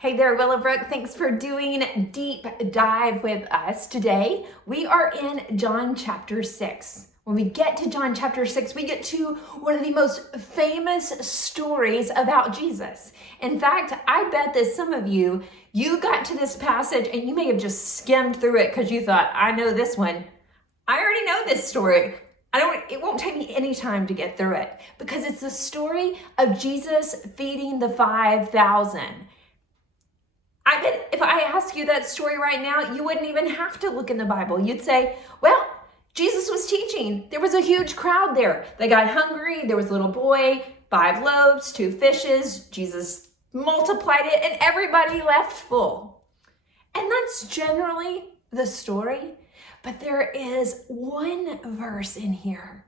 Hey there, Willowbrook. Thanks for doing deep dive with us. Today, we are in John chapter 6. When we get to John chapter 6, we get to one of the most famous stories about Jesus. In fact, I bet that some of you got to this passage and you may have just skimmed through it because you thought, I know this one. I already know this story. It won't take me any time to get through it because it's the story of Jesus feeding the 5,000. I bet if I ask you that story right now, you wouldn't even have to look in the Bible. You'd say, well, Jesus was teaching. There was a huge crowd there. They got hungry. There was a little boy, 5 loaves, 2 fishes. Jesus multiplied it and everybody left full. And that's generally the story. But there is one verse in here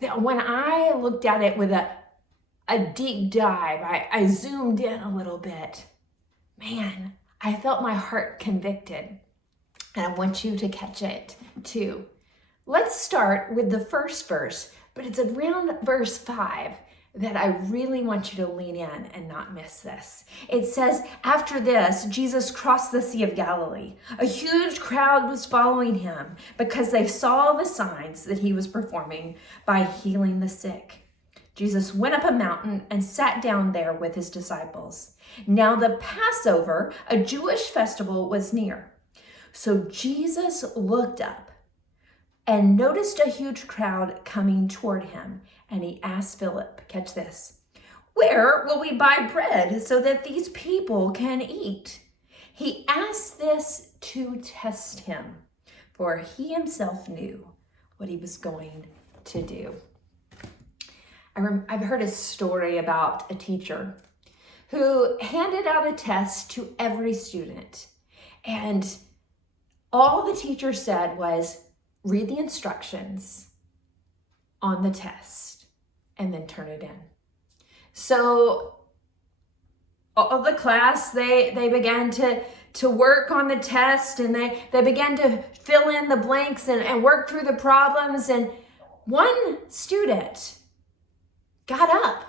that when I looked at it with a deep dive, I zoomed in a little bit. Man, I felt my heart convicted, and I want you to catch it too. Let's start with the first verse, but it's around verse 5 that I really want you to lean in and not miss this. It says, after this, Jesus crossed the Sea of Galilee. A huge crowd was following him because they saw the signs that he was performing by healing the sick. Jesus went up a mountain and sat down there with his disciples. Now the Passover, a Jewish festival, was near. So Jesus looked up and noticed a huge crowd coming toward him. And he asked Philip, catch this, where will we buy bread so that these people can eat? He asked this to test him, for he himself knew what he was going to do. I've heard a story about a teacher who handed out a test to every student. And all the teacher said was, read the instructions on the test and then turn it in. So all of the class, they began to work on the test, and they began to fill in the blanks and work through the problems. And one student got up,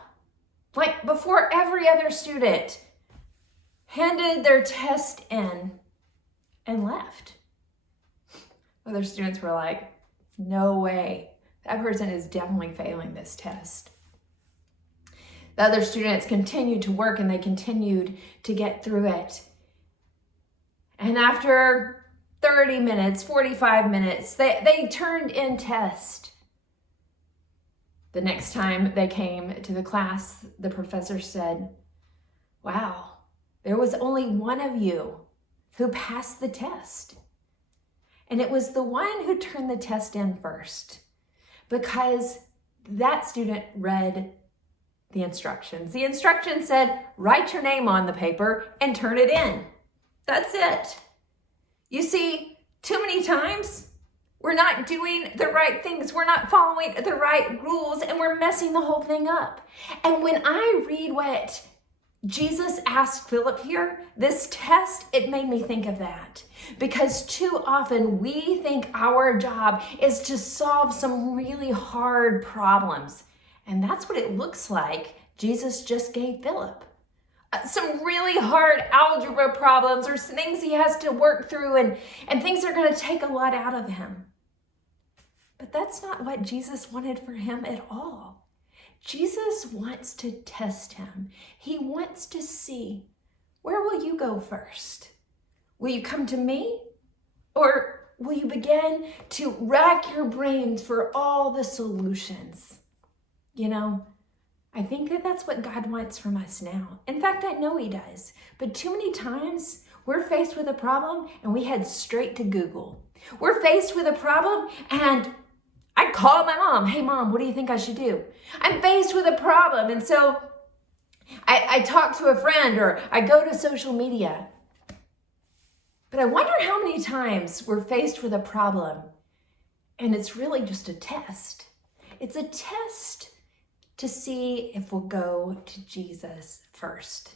like before every other student, handed their test in and left. Other students were like, no way, that person is definitely failing this test. The other students continued to work and they continued to get through it. And after 30 minutes, 45 minutes, they turned in test. The next time they came to the class, the professor said, wow, there was only one of you who passed the test. And it was the one who turned the test in first, because that student read the instructions. The instructions said, write your name on the paper and turn it in. That's it. You see, too many times, we're not doing the right things. We're not following the right rules, and we're messing the whole thing up. And when I read what Jesus asked Philip here, this test, it made me think of that. Because too often we think our job is to solve some really hard problems. And that's what it looks like Jesus just gave Philip. Some really hard algebra problems or things he has to work through, and things are going to take a lot out of him. But that's not what Jesus wanted for him at all. Jesus wants to test him. He wants to see, where will you go first? Will you come to me? Or will you begin to rack your brains for all the solutions? You know, I think that that's what God wants from us now. In fact, I know he does. But too many times we're faced with a problem and we head straight to Google. We're faced with a problem and I call my mom. Hey, Mom, what do you think I should do? I'm faced with a problem. And so I talk to a friend or I go to social media. But I wonder how many times we're faced with a problem and it's really just a test. It's a test to see if we'll go to Jesus first.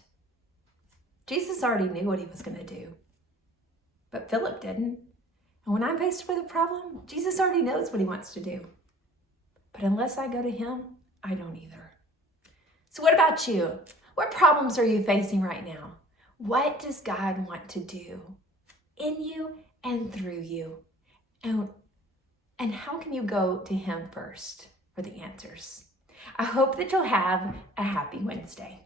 Jesus already knew what he was going to do, but Philip didn't. And when I'm faced with a problem, Jesus already knows what he wants to do. But unless I go to him, I don't either. So what about you? What problems are you facing right now? What does God want to do in you and through you? And how can you go to Him first for the answers? I hope that you'll have a happy Wednesday.